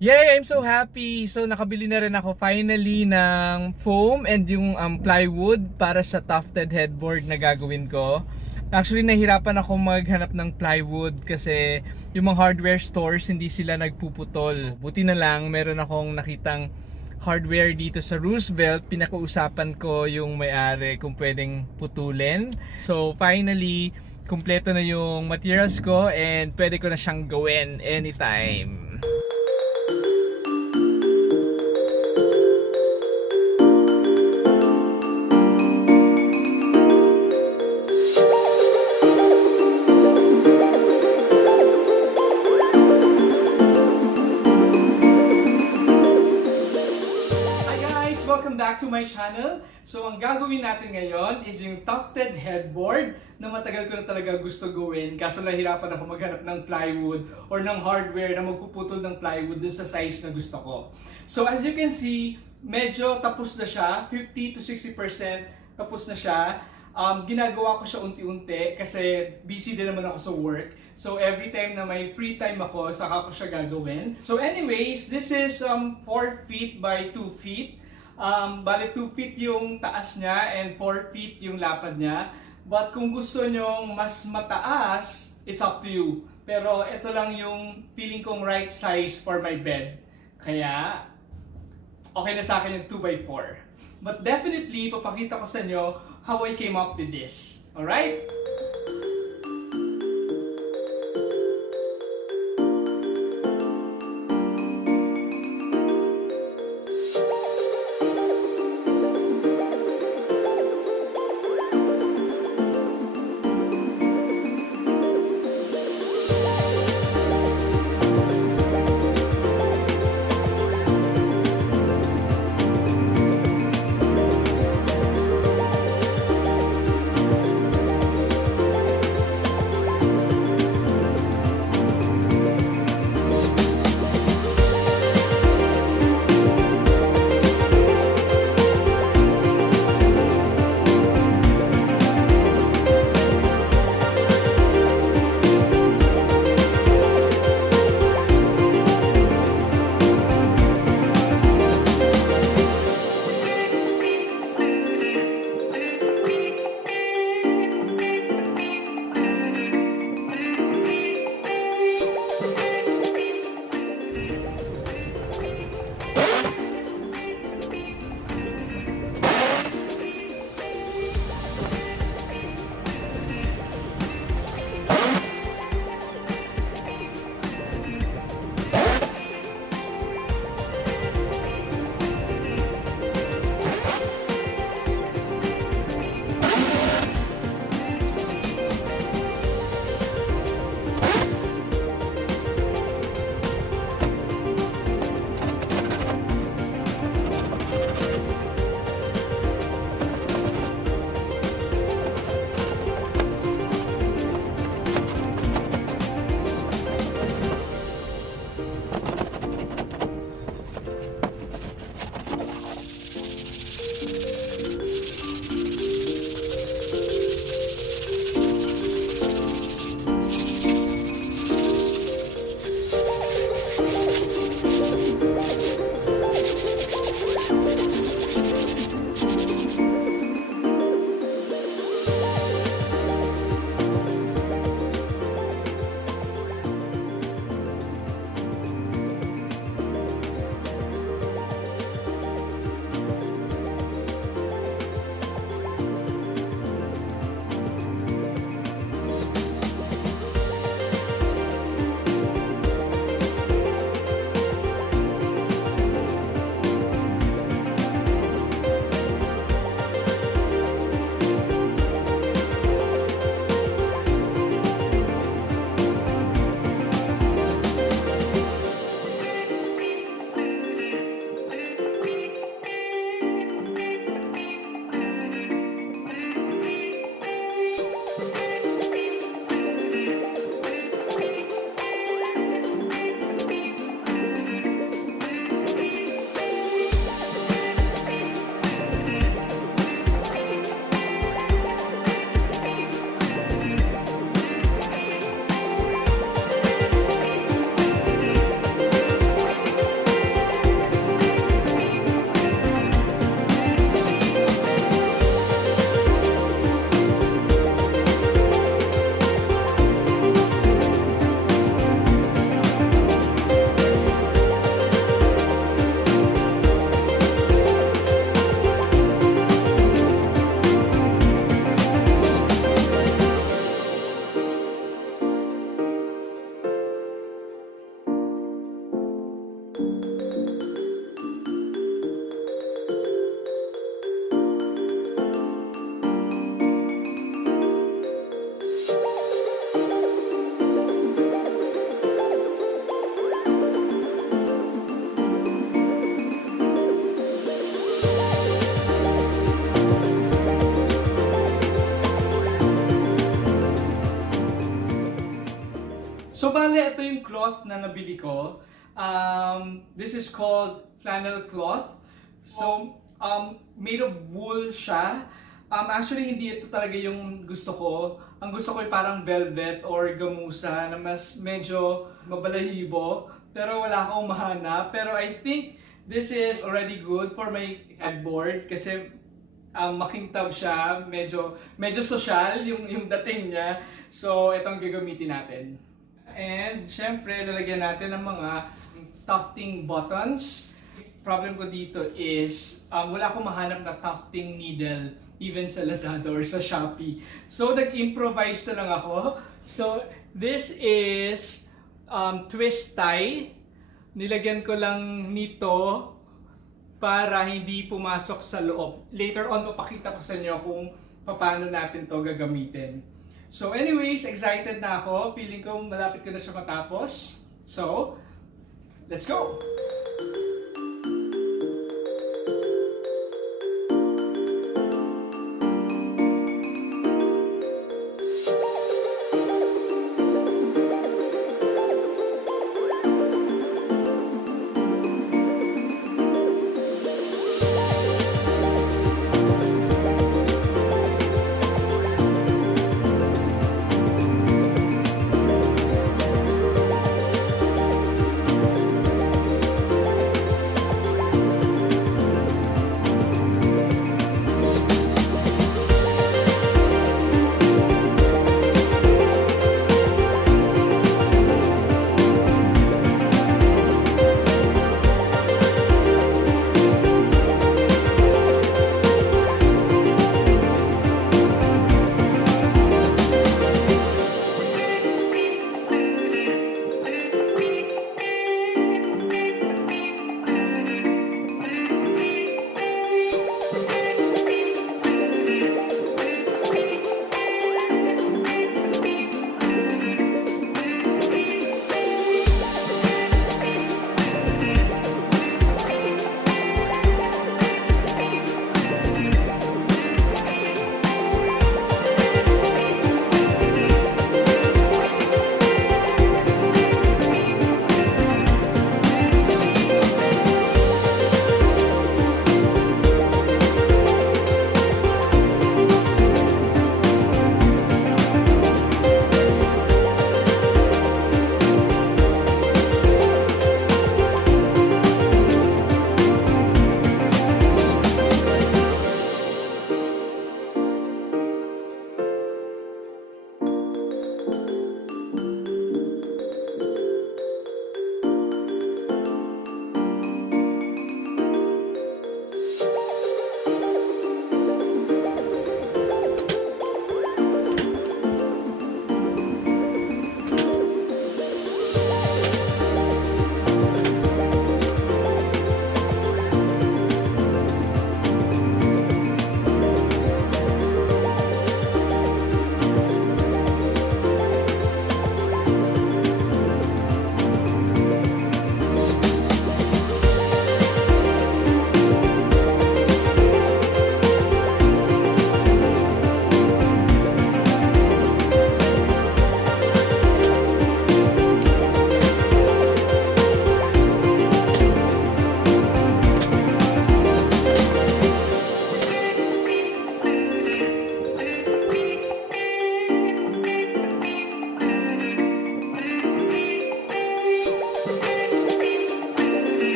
Yay! I'm so happy! So nakabili na rin ako finally ng foam and yung plywood para sa tufted headboard na gagawin ko. Actually nahirapan ako maghanap ng plywood kasi yung mga hardware stores hindi sila nagpuputol. Buti na lang meron akong nakitang hardware dito sa Roosevelt. Pinakausapan ko yung may-ari kung pwedeng putulin. So finally, kumpleto na yung materials ko and pwede ko na siyang gawin anytime. Welcome back to my channel. So ang gagawin natin ngayon is yung tufted headboard na matagal ko na talaga gusto gawin kaso nahirapan ako maghanap ng plywood or ng hardware na magpuputol ng plywood dun sa size na gusto ko. So as you can see, medyo tapos na siya, 50 to 60% tapos na siya. Ginagawa ko siya unti-unti kasi busy din naman ako sa work. So every time na may free time ako, saka ko siya gagawin. So anyways, this is 4 feet by 2 feet. Bali 2 feet yung taas niya and 4 feet yung lapad niya. But kung gusto nyong mas mataas, it's up to you. Pero ito lang yung feeling kong right size for my bed. Kaya, okay na sa akin yung 2x4. But definitely, papakita ko sa inyo how I came up with this. Alright? So, bale, ito yung cloth na nabili ko. This is called flannel cloth. So, made of wool siya. Actually, hindi ito talaga yung gusto ko. Ang gusto ko ay parang velvet or gamusa na mas medyo mabalahibo. Pero wala akong mahanap. Pero I think this is already good for my headboard kasi makintab siya. Medyo social yung dating niya. So, itong gagamitin natin. And syempre, lalagyan natin ng mga tufting buttons. Problem ko dito is, wala akong mahanap na tufting needle even sa Lazada or sa Shopee. So, nag-improvise na lang ako. So, this is twist tie. Nilagyan ko lang nito para hindi pumasok sa loob. Later on, papakita ko sa inyo kung paano natin to gagamitin. So anyways, excited na ako. Feeling ko malapit ko na siya matapos. So, let's go!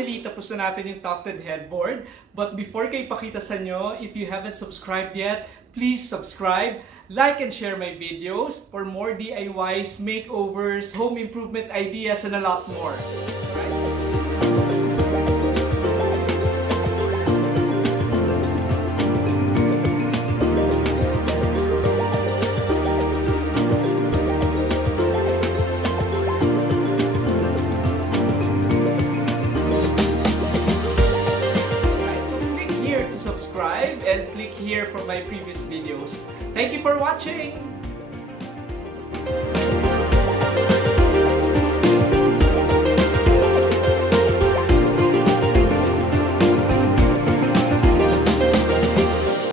finally, tapos na natin yung Tufted Headboard. But before kayo ipakita sa inyo, if you haven't subscribed yet, please subscribe, like and share my videos for more DIYs, makeovers, home improvement ideas, and a lot more. Subscribe and click here for my previous videos. Thank you for watching!